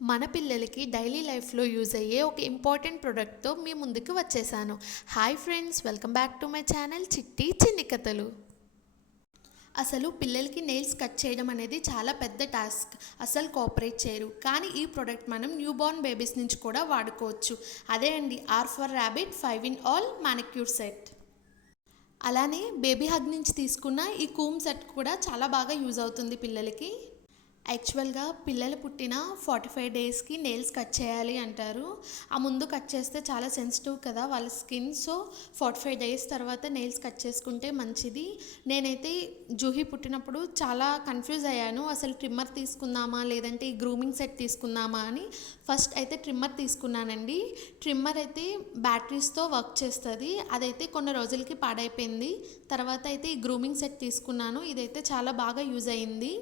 మన పిల్లలకి డైలీ లైఫ్లో యూజ్ అయ్యే ఒక ఇంపార్టెంట్ ప్రోడక్ట్తో మీ ముందుకు వచ్చేసాను. Hi friends, welcome back to my channel చిట్టి చిన్ని కథలు. అసలు పిల్లలకి నెయిల్స్ కట్ చేయడం అనేది చాలా పెద్ద టాస్క్. అసలు కోఆపరేట్ చేయరు. కానీ ఈ ప్రోడక్ట్ మనం న్యూ బోర్న్ బేబీస్ నుంచి కూడా వాడుకోవచ్చు. అదే అండి, R for Rabbit 5 in 1 manicure set. అలానే బేబీ హగ్ నుంచి తీసుకున్న ఈ కూమ్ సెట్ కూడా చాలా బాగా యూజ్ అవుతుంది పిల్లలకి. యాక్చువల్గా పిల్లలు పుట్టిన 45 డేస్కి నెయిల్స్ కట్ చేయాలి అంటారు. ఆ ముందు కట్ చేస్తే చాలా సెన్సిటివ్ కదా వాళ్ళ స్కిన్. సో 45 డేస్ తర్వాత నెయిల్స్ కట్ చేసుకుంటే మంచిది. నేనైతే జూహీ పుట్టినప్పుడు చాలా కన్ఫ్యూజ్ అయ్యాను. అసలు ట్రిమ్మర్ తీసుకుందామా లేదంటే ఈ గ్రూమింగ్ సెట్ తీసుకుందామా అని. ఫస్ట్ అయితే ట్రిమ్మర్ తీసుకున్నానండి. ట్రిమ్మర్ అయితే బ్యాటరీస్తో వర్క్ చేస్తుంది. అదైతే కొన్ని రోజులకి పాడైపోయింది. తర్వాత అయితే ఈ గ్రూమింగ్ సెట్ తీసుకున్నాను. ఇదైతే చాలా బాగా యూజ్ అయింది.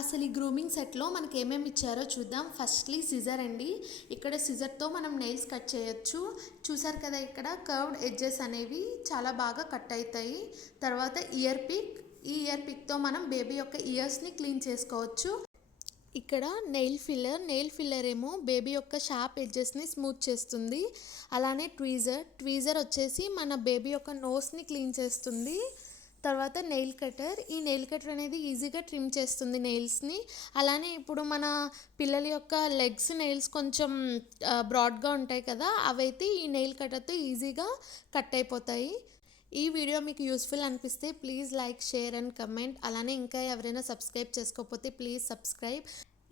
అసలు ఈ గ్రూమింగ్ సెట్లో మనకి ఏమేమి ఇచ్చారో చూద్దాం. ఫస్ట్లీ సిజర్ అండి. ఇక్కడ సిజర్తో మనం నెయిల్స్ కట్ చేయొచ్చు. చూసారు కదా, ఇక్కడ కర్వ్డ్ ఎడ్జెస్ అనేవి చాలా బాగా కట్ అవుతాయి. తర్వాత ఇయర్ పిక్. ఈ ఇయర్ పిక్తో మనం బేబీ యొక్క ఇయర్స్ని క్లీన్ చేసుకోవచ్చు. ఇక్కడ నెయిల్ ఫిల్లర్ ఏమో బేబీ యొక్క షార్ప్ ఎడ్జెస్ని స్మూత్ చేస్తుంది. అలానే ట్వీజర్ వచ్చేసి మన బేబీ యొక్క నోస్ని క్లీన్ చేస్తుంది. తర్వాత నెయిల్ కటర్. ఈ నెయిల్ కటర్ అనేది ఈజీగా ట్రిమ్ చేస్తుంది నెయిల్స్ని. అలానే ఇప్పుడు మన పిల్లల యొక్క లెగ్స్ నెయిల్స్ కొంచెం బ్రాడ్గా ఉంటాయి కదా, అవైతే ఈ నెయిల్ కటర్తో ఈజీగా కట్ అయిపోతాయి. ఈ వీడియో మీకు యూస్ఫుల్ అనిపిస్తే please like, share and comment. అలానే ఇంకా ఎవరైనా సబ్స్క్రైబ్ చేసుకోకపోతే ప్లీజ్ సబ్స్క్రైబ్.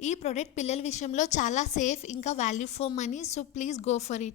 ఈ ప్రోడక్ట్ పిల్లల విషయంలో చాలా సేఫ్, ఇంకా value for money. So please go for it.